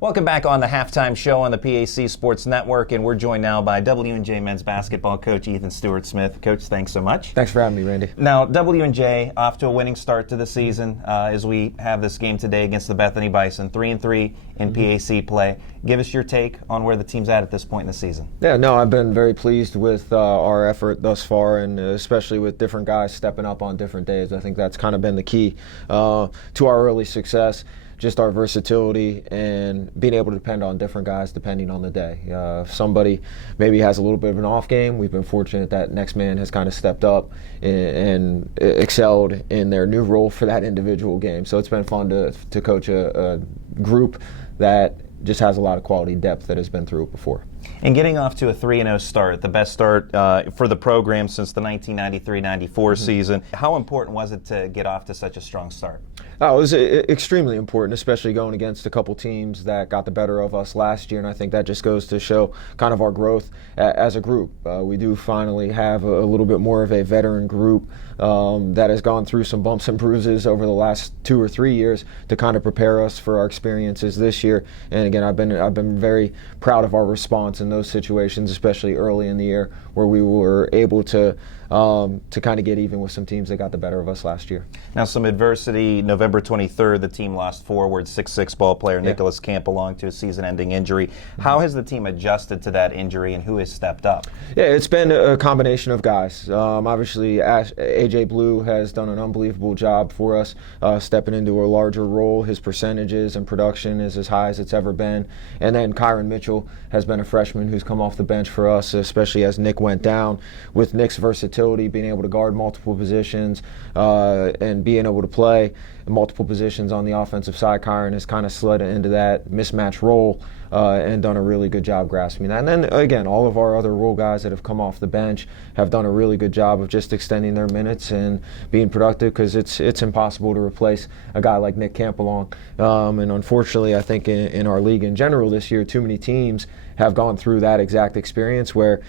Welcome back on the Halftime Show on the PAC Sports Network, and we're joined now by W&J men's basketball coach Ethan Stewart-Smith. Coach, thanks so much. Thanks for having me, Randy. Now, W&J off to a winning start to the season as we have this game today against the Bethany Bison, 3-3 in PAC play. Give us your take on where the team's at this point in the season. Yeah, no, I've been very pleased with our effort thus far, and especially with different guys stepping up on different days. I think that's kind of been the key to our early success. Just our versatility and being able to depend on different guys depending on the day. If somebody maybe has a little bit of an off game, we've been fortunate that next man has kind of stepped up and excelled in their new role for that individual game. So it's been fun to coach a group that just has a lot of quality depth that has been through it before. And getting off to a 3-0 start, the best start for the program since the 1993-94 season, how important was it to get off to such a strong start? Oh, it was extremely important, especially going against a couple teams that got the better of us last year, and I think that just goes to show kind of our growth as a group. We do finally have a little bit more of a veteran group that has gone through some bumps and bruises over the last 2 or 3 years to kind of prepare us for our experiences this year. And again, I've been very proud of our response in those situations, especially early in the year, where we were able to kind of get even with some teams that got the better of us last year. Now, some adversity. November 23rd, the team lost forward 6'6" ball player Nicholas Camp along to a season-ending injury. How has the team adjusted to that injury, and who has stepped up? Yeah, it's been a combination of guys. Obviously, AJ Blue has done an unbelievable job for us, stepping into a larger role. His percentages and production is as high as it's ever been. And then Kyron Mitchell has been a freshman who's come off the bench for us, especially as Nick went down. With Nick's versatility, being able to guard multiple positions and being able to play multiple positions on the offensive side, Kyron has kind of slid into that mismatch role and done a really good job grasping that. And then again, all of our other role guys that have come off the bench have done a really good job of just extending their minutes and being productive, because it's impossible to replace a guy like Nick Campbell. And unfortunately, I think in our league in general this year, too many teams have gone through that exact experience where,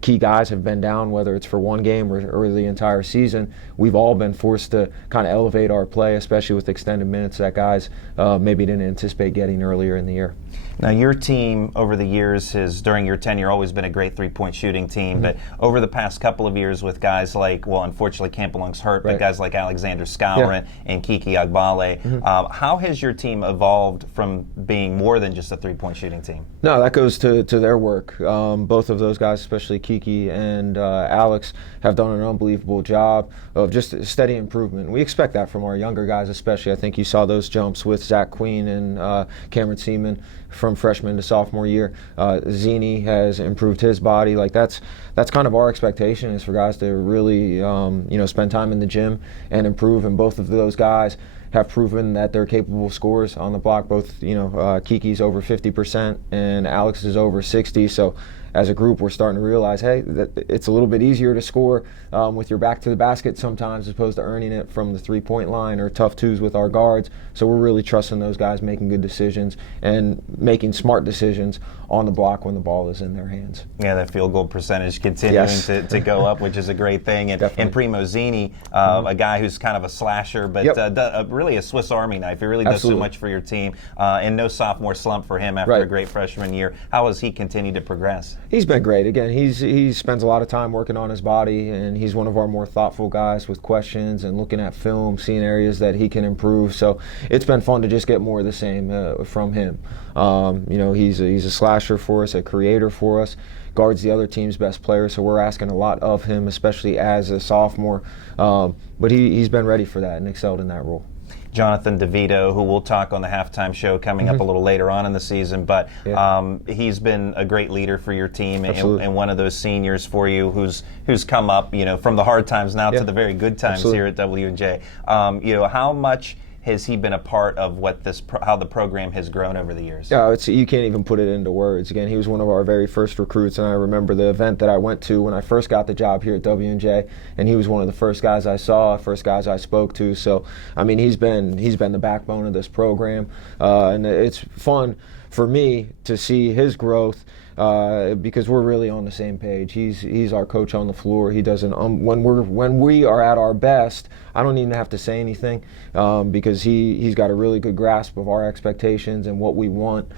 key guys have been down, whether it's for one game or the entire season. We've all been forced to kind of elevate our play, especially with extended minutes that guys maybe didn't anticipate getting earlier in the year. Now, your team over the years has, during your tenure, always been a great three-point shooting team. But over the past couple of years with guys like, well, unfortunately, Campbell's hurt, but guys like Alexander Skowron and Kiki Agbale, how has your team evolved from being more than just a three-point shooting team? No, that goes to their work. Both of those guys, especially Kiki and Alex, have done an unbelievable job of just steady improvement. We expect that from our younger guys, especially. I think you saw those jumps with Zach Queen and Cameron Seaman from freshman to sophomore year. Zini has improved his body. Like that's kind of our expectation, is for guys to really spend time in the gym and improve. And both of those guys have proven that they're capable scorers on the block. Both, Kiki's over 50% and Alex is over 60%. So as a group, we're starting to realize, hey, that it's a little bit easier to score with your back to the basket sometimes, as opposed to earning it from the three-point line or tough twos with our guards. So we're really trusting those guys making good decisions and making smart decisions on the block when the ball is in their hands. Yeah, that field goal percentage continuing to go up, which is a great thing. And Premo Zini, a guy who's kind of a slasher, but really a Swiss Army knife. He really does so much for your team. And no sophomore slump for him after a great freshman year. How has he continued to progress? He's been great. Again, he spends a lot of time working on his body, and he's one of our more thoughtful guys with questions and looking at film, seeing areas that he can improve. So it's been fun to just get more of the same from him. He's a slasher for us, a creator for us, guards the other team's best players, so we're asking a lot of him, especially as a sophomore. But he's been ready for that and excelled in that role. Jonathan DeVito, who we'll talk on the halftime show coming up a little later on in the season, but he's been a great leader for your team and one of those seniors for you who's come up, from the hard times now to the very good times here at W&J. How much has he been a part of how the program has grown over the years? Yeah, you can't even put it into words. Again, he was one of our very first recruits, and I remember the event that I went to when I first got the job here at W&J, and he was one of the first guys I saw, first guys I spoke to. So, I mean, he's been the backbone of this program, and it's fun for me to see his growth because we're really on the same page. He's our coach on the floor. He doesn't when we are at our best, I don't even have to say anything, because he's got a really good grasp of our expectations and what we want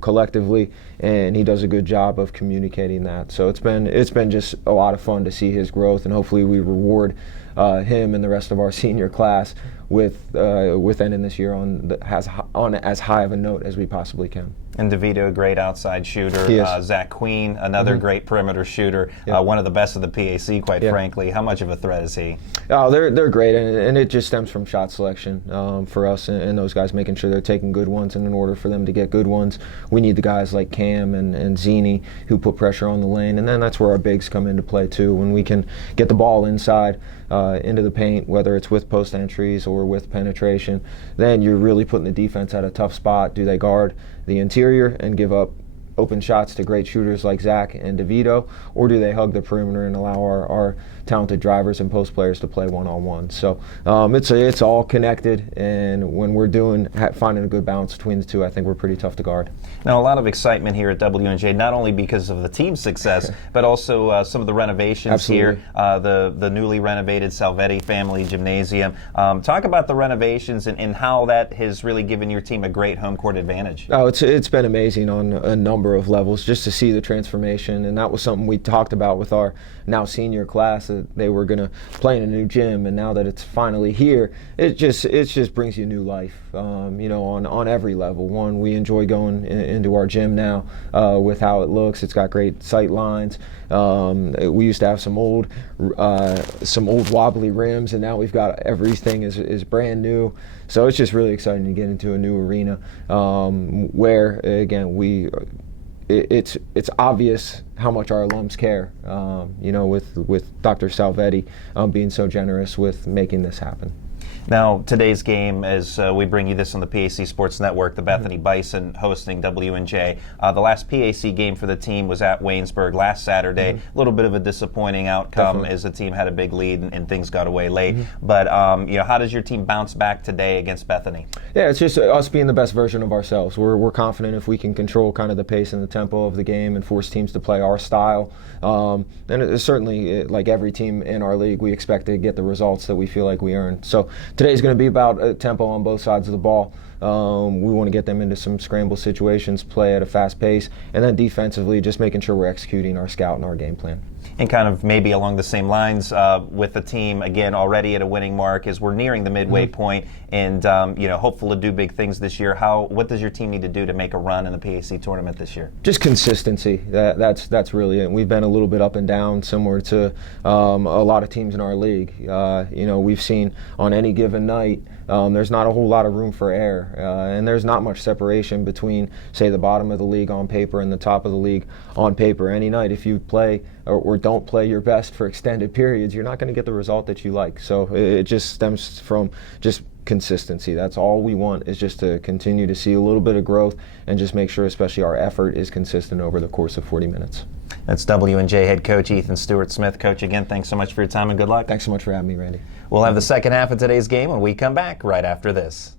collectively, and he does a good job of communicating that. So it's been just a lot of fun to see his growth, and hopefully we reward him and the rest of our senior class with ending this year on as high of a note as we possibly can. And DeVito, a great outside shooter. Zach Queen, another great perimeter shooter. One of the best of the PAC, quite frankly. How much of a threat is he? Oh, they're great, and it just stems from shot selection for us and those guys, making sure they're taking good ones. And in order for them to get good ones, we need the guys like Cam and Zini who put pressure on the lane. And then that's where our bigs come into play too. When we can get the ball inside into the paint, whether it's with post entries or with penetration, then you're really putting the defense at a tough spot. Do they guard the interior and give up open shots to great shooters like Zach and DeVito, or do they hug the perimeter and allow our talented drivers and post players to play one-on-one? So it's all connected, and when we're finding a good balance between the two, I think we're pretty tough to guard. Now, a lot of excitement here at WNJ, not only because of the team's success, but also some of the renovations here, the newly renovated Salvetti Family Gymnasium. Talk about the renovations and how that has really given your team a great home court advantage. Oh, it's been amazing on a number of levels just to see the transformation, and that was something we talked about with our now senior class, that they were going to play in a new gym, and now that it's finally here, it just brings you new life, on every level. One, we enjoy going into our gym now with how it looks. It's got great sight lines. We used to have some old wobbly rims, and now we've got everything is brand new. So it's just really exciting to get into a new arena where, again, it's obvious how much our alums care, with Dr. Salvetti being so generous with making this happen. Now, today's game, as we bring you this on the PAC Sports Network, the Bethany Bison hosting WNJ. The last PAC game for the team was at Waynesburg last Saturday. A little bit of a disappointing outcome as the team had a big lead and things got away late. But, how does your team bounce back today against Bethany? Yeah, it's just us being the best version of ourselves. We're confident if we can control kind of the pace and the tempo of the game and force teams to play our style. And it's certainly, like every team in our league, we expect to get the results that we feel like we earned. So today's going to be about tempo on both sides of the ball. We want to get them into some scramble situations, play at a fast pace, and then defensively just making sure we're executing our scout and our game plan. And kind of maybe along the same lines with the team, again, already at a winning mark as we're nearing the midway point and, hopeful to do big things this year. What does your team need to do to make a run in the PAC tournament this year? Just consistency. That's really it. We've been a little bit up and down, similar to a lot of teams in our league. We've seen on any given night, there's not a whole lot of room for error, and there's not much separation between, say, the bottom of the league on paper and the top of the league on paper. Any night, if you play or don't play your best for extended periods, you're not going to get the result that you like. So it just stems from just consistency. That's all we want, is just to continue to see a little bit of growth and just make sure, especially our effort, is consistent over the course of 40 minutes. That's WNJ head coach Ethan Stewart-Smith. Coach, again, thanks so much for your time and good luck. Thanks so much for having me, Randy. We'll have the second half of today's game when we come back right after this.